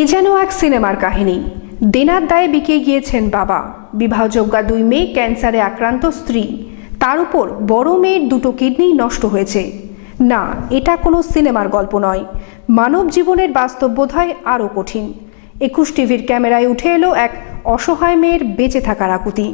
এ যেন এক সিনেমার কাহিনী। দেনার দায়ে বিকে গিয়েছেন বাবা, বিবাহযোগ্যা 2 মেয়ে, ক্যান্সারে আক্রান্ত স্ত্রী, তার উপর বড় মেয়ের 2টো কিডনি নষ্ট হয়েছে। না, এটা কোনো সিনেমার গল্প নয়, মানব জীবনের বাস্তব বোধহয় আরও কঠিন। 21 টিভির ক্যামেরায় উঠে এলো এক অসহায় মেয়ের বেঁচে থাকার আকুতি।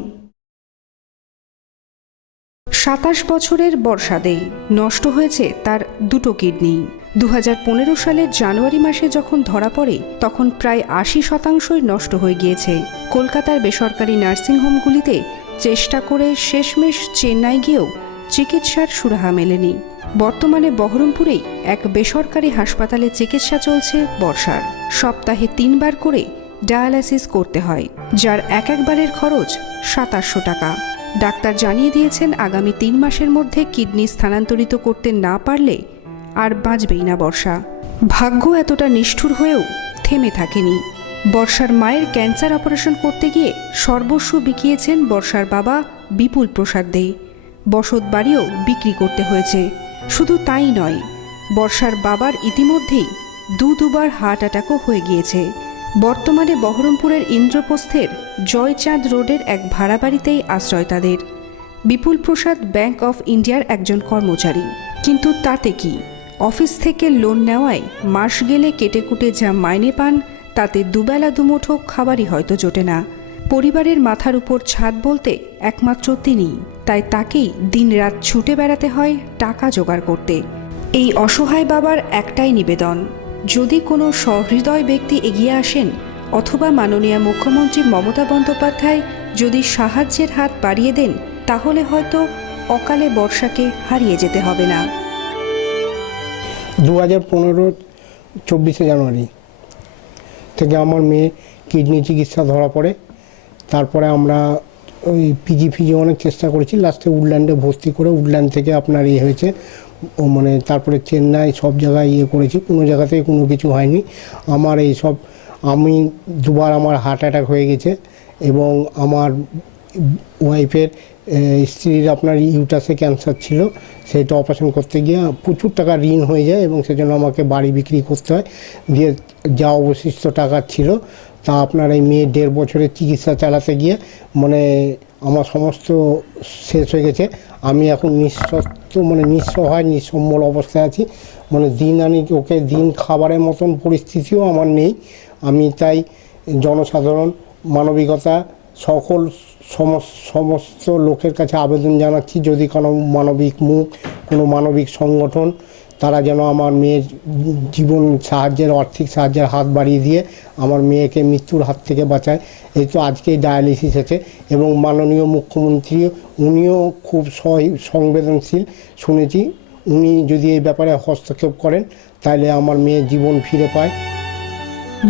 27 বছরের বর্ষাদে নষ্ট হয়েছে তার 2টো কিডনি। 2015 সালের জানুয়ারি মাসে যখন ধরা পড়ে তখন প্রায় 80% নষ্ট হয়ে গিয়েছে। কলকাতার বেসরকারি নার্সিংহোমগুলিতে চেষ্টা করে শেষমেশ চেন্নাই গিয়েও চিকিৎসার সুরাহা মেলেনি। বর্তমানে বহরমপুরেই এক বেসরকারি হাসপাতালে চিকিৎসা চলছে বর্ষার। সপ্তাহে 3 বার করে ডায়ালাইসিস করতে হয়, যার একবারের খরচ 2700 টাকা। ডাক্তার জানিয়ে দিয়েছেন আগামী 3 মাসের মধ্যে কিডনি স্থানান্তরিত করতে না পারলে আর বাঁচবেই না বর্ষা। ভাগ্য এতটা নিষ্ঠুর হয়েও থেমে থাকেনি। বর্ষার মায়ের ক্যান্সার অপারেশন করতে গিয়ে সর্বস্ব বিকিয়েছেন বর্ষার বাবা বিপুল প্রসাদ দে। বসত বাড়িও বিক্রি করতে হয়েছে। শুধু তাই নয়, বর্ষার বাবার ইতিমধ্যেই দুবার হার্ট অ্যাটাকও হয়ে গিয়েছে। বর্তমানে বহরমপুরের ইন্দ্রপ্রস্থের জয়চাঁদ রোডের এক ভাড়া বাড়িতেই আশ্রয় তাদের। বিপুল প্রসাদ ব্যাংক অফ ইন্ডিয়ার একজন কর্মচারী, কিন্তু তাতে কি, অফিস থেকে লোন নেওয়ায় মাস গেলে কেটেকুটে যা মাইনে পান তাতে দুবেলা দুমুঠো খাবারই হয়তো জোটে না। পরিবারের মাথার উপর ছাদ বলতে একমাত্র তিনি, তাই তাকেই দিনরাত ছুটে বেড়াতে হয় টাকা জোগাড় করতে। এই অসহায় বাবার একটাই নিবেদন, যদি কোনো সহৃদয় ব্যক্তি এগিয়ে আসেন অথবা মাননীয় মুখ্যমন্ত্রী মমতা বন্দ্যোপাধ্যায় যদি সাহায্যের হাত বাড়িয়ে দেন, তাহলে হয়তো অকালে বর্ষাকে হারিয়ে যেতে হবে না। 2015 24 জানুয়ারি থেকে আমার মেয়ে কিডনি চিকিৎসা ধরা পড়ে। তারপরে আমরা ওই পিজি অনেক চেষ্টা করেছি, লাস্টে উডল্যান্ডে ভর্তি করে উডল্যান্ড থেকে আপনার হয়েছে ও মানে তারপরে চেন্নাই সব জায়গায় করেছি, কোনো জায়গাতেই কোনো কিছু হয়নি। আমার এই সব আমি 2বার আমার হার্ট অ্যাটাক হয়ে গেছে এবং আমার ওয়াইফের স্ত্রীর আপনার ইউটাসে ক্যান্সার ছিল, সেটা অপারেশন করতে গিয়ে প্রচুর টাকা ঋণ হয়ে যায় এবং সেজন্য আমাকে বাড়ি বিক্রি করতে হয়। দিয়ে যা অবশিষ্ট টাকা ছিল তা আপনার এই মেয়ের 1.5 বছরের চিকিৎসা চালাতে গিয়ে মানে আমার সমস্ত শেষ হয়ে গেছে। আমি এখন নিঃসহায় নিঃসম্বল অবস্থায় আছি, দিন আনি ওকে দিন খাবারের মতন পরিস্থিতিও আমার নেই। আমি তাই জনসাধারণ, মানবিকতা, সকল সমস্ত লোকের কাছে আবেদন জানাচ্ছি, যদি কোনো মানবিক মুখ, কোনো মানবিক সংগঠন তারা যেন আমার মেয়ের জীবন সাহায্যের, আর্থিক সাহায্যের হাত বাড়িয়ে দিয়ে আমার মেয়েকে মৃত্যুর হাত থেকে বাঁচায়। এই তো আজকেই ডায়ালিসিস আছে এবং মাননীয় মুখ্যমন্ত্রী উনিও খুব সংবেদনশীল শুনেছি, উনি যদি এই ব্যাপারে হস্তক্ষেপ করেন তাহলে আমার মেয়ে জীবন ফিরে পায়।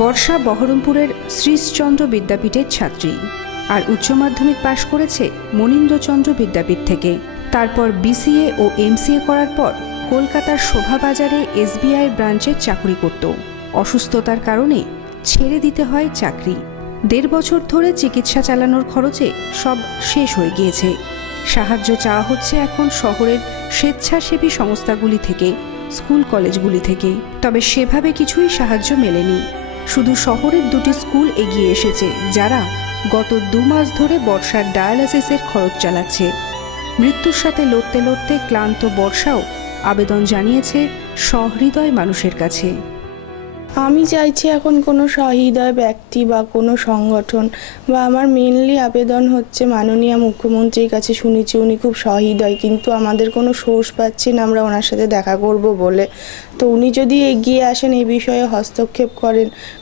বর্ষা বহরমপুরের শ্রীশচন্দ্র বিদ্যাপীঠের ছাত্রী, আর উচ্চ মাধ্যমিক পাশ করেছে মনীন্দ্রচন্দ্র বিদ্যাপীঠ থেকে। তারপর বিসিএ ও এমসিএ করার পর কলকাতার শোভাবাজারে এসবিআই ব্রাঞ্চে চাকরি করত। অসুস্থতার কারণে ছেড়ে দিতে হয় চাকরি। 1.5 বছর ধরে চিকিৎসা চালানোর খরচে সব শেষ হয়ে গিয়েছে। সাহায্য চাওয়া হচ্ছে এখন শহরের স্বেচ্ছাসেবী সংস্থাগুলি থেকে, স্কুল কলেজগুলি থেকে। তবে সেভাবে কিছুই সাহায্য মেলেনি। শুধু শহরের 2টি স্কুল এগিয়ে এসেছে, যারা গত 2 মাস ধরে বর্ষার ডায়ালাইসিসের খরচ চালাচ্ছে। মৃত্যুর সাথে লড়তে লড়তে ক্লান্ত বর্ষাও আবেদন জানিয়েছে সহৃদয় মানুষের কাছে। আমি চাইছি এখন কোনো সহৃদয় ব্যক্তি বা কোনো সংগঠন, বা আমার মেনলি আবেদন হচ্ছে মাননীয় মুখ্যমন্ত্রীর কাছে। শুনেছি উনি খুব সহৃদয়, কিন্তু আমাদের কোনো সোর্স পাচ্ছি না আমরা ওনার সাথে দেখা করব বলে। তো উনি যদি এগিয়ে আসেন, এই বিষয়ে হস্তক্ষেপ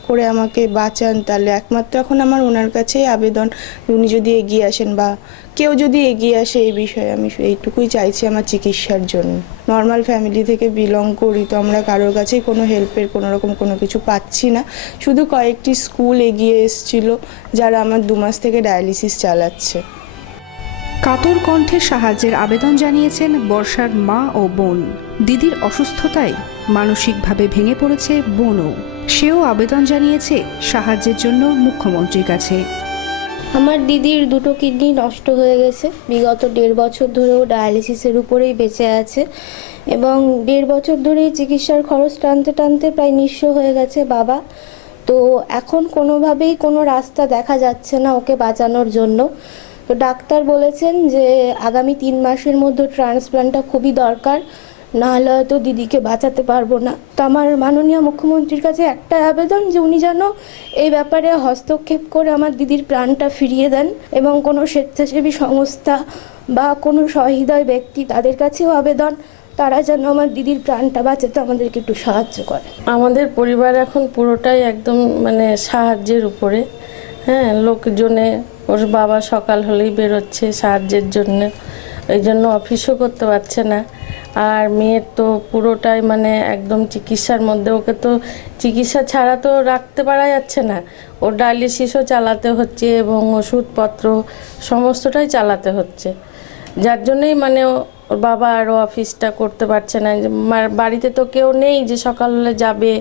করে আমাকে বাঁচান, তাহলে একমাত্র এখন আমার ওনার কাছেই আবেদন। উনি যদি এগিয়ে আসেন বা কেউ যদি এগিয়ে আসে এই বিষয়ে, আমি এইটুকুই চাইছি আমার চিকিৎসার জন্য। নর্মাল ফ্যামিলি থেকে বিলং করি, তো আমরা কারোর কাছেই কোনো হেল্পের কোনো রকম কোনো কিছু পাচ্ছি না। শুধু কয়েকটি স্কুল এগিয়ে এসেছিল, যারা আমার 2 মাস থেকে ডায়ালিসিস চালাচ্ছে। কাতর কণ্ঠে সাহায্যের আবেদন জানিয়েছেন বর্ষার মা ও বোন। দিদির অসুস্থতায় মানসিকভাবে ভেঙে পড়েছে বোনও। সেও আবেদন জানিয়েছে সাহায্যের জন্য মুখ্যমন্ত্রীর কাছে। আমার দিদির 2টো কিডনি নষ্ট হয়ে গেছে। বিগত 1.5 বছর ধরেও ডায়ালিসিসের উপরেই বেঁচে আছে এবং 1.5 বছর ধরেই চিকিৎসার খরচ টানতে টানতে প্রায় নিঃস্ব হয়ে গেছে বাবা। তো এখন কোনোভাবেই কোনো রাস্তা দেখা যাচ্ছে না ওকে বাঁচানোর জন্য। তো ডাক্তার বলেছেন যে আগামী 3 মাসের মধ্যে ট্রান্সপ্লান্টটা খুবই দরকার, নাহলে হয়তো দিদিকে বাঁচাতে পারবো না। তো আমার মাননীয় মুখ্যমন্ত্রীর কাছে একটা আবেদন যে উনি যেন এই ব্যাপারে হস্তক্ষেপ করে আমার দিদির প্রাণটা ফিরিয়ে দেন, এবং কোনো স্বেচ্ছাসেবী সংস্থা বা কোনো সহৃদয় ব্যক্তি, তাদের কাছেও আবেদন, তারা যেন আমার দিদির প্রাণটা বাঁচাতে আমাদেরকে একটু সাহায্য করে। আমাদের পরিবার এখন পুরোটাই একদম মানে সাহায্যের উপরে। হ্যাঁ, লোকজনে, ওর বাবা সকাল হলেই বেরোচ্ছে সাহায্যের জন্য, ওই জন্য অফিসও করতে পারছে না। আর মেয়ের তো পুরোটাই মানে একদম চিকিৎসার মধ্যে, ওকে তো চিকিৎসা ছাড়া তো রাখতে পারা যাচ্ছে না। ওর ডায়ালিসিসও চালাতে হচ্ছে এবং ওষুধপত্র সমস্তটাই চালাতে হচ্ছে, যার জন্যই মানে ওর বাবা আরও অফিসটা করতে পারছে না। বাড়িতে তো কেউ নেই যে সকাল হলে যাবে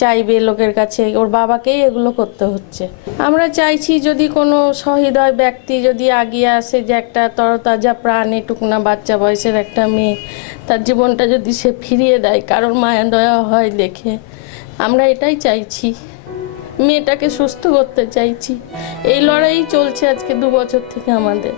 চাইবে লোকের কাছে, ওর বাবাকেই এগুলো করতে হচ্ছে। আমরা চাইছি যদি কোনো সহৃদয় ব্যক্তি যদি আগিয়ে আসে, যে একটা তরতাজা প্রাণ, এটুকুনা বাচ্চা বয়সের একটা মেয়ে, তার জীবনটা যদি সে ফিরিয়ে দেয়, কারোর মায়া দয়া হয় দেখে, আমরা এটাই চাইছি। মেয়েটাকে সুস্থ করতে চাইছি। এই লড়াই চলছে আজকে 2 বছর থেকে আমাদের।